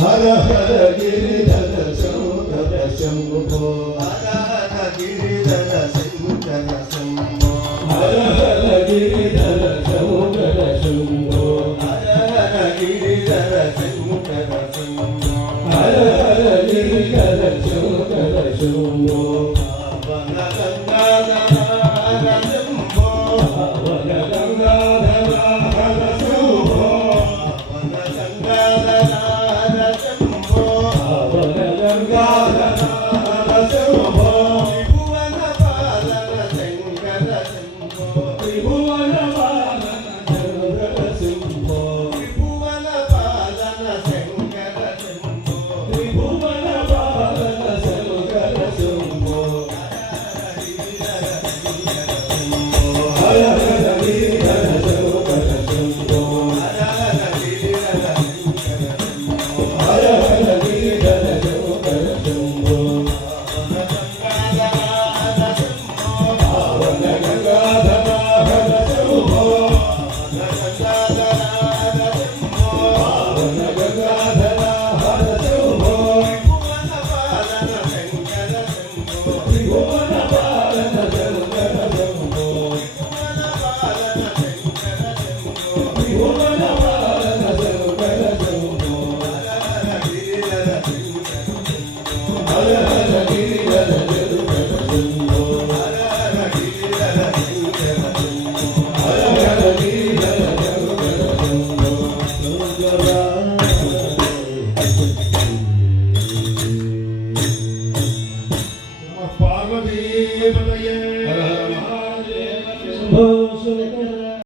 హర హర గిరిధర శంకర శంభో హర హర గిరిధర శంకర శంభో హర హర గిరిధర శంకర శంభో హర హర గిరిధర శంకర శంభో హర హర గిరిధర శంకర శంభో పవన గంగాధర హర శంభో పవన గంగాధర హర శంభో పవన గంగాధర హర శంభో పవన గంగాధర హర శంభో త్రిభువన పాలన శంకర శంభో త్రిభువన పాలన శంకర శంభో త్రిభువన పాలన శంకర శంభో త్రిభువన పాలన శంకర శంభో హర హర గిరిధర శంకర శంభో హర హర గిరిధర శంకర శంభో హర హర గిరిధర శంకర శంభో పవన గంగాధర హర శంభో పవన గంగాధర హర శంభో త్రిభువన పాలన శంకర శంభో త్రిభువన పాలన శంకర శంభో త్రిభువన పాలన శంకర శంభో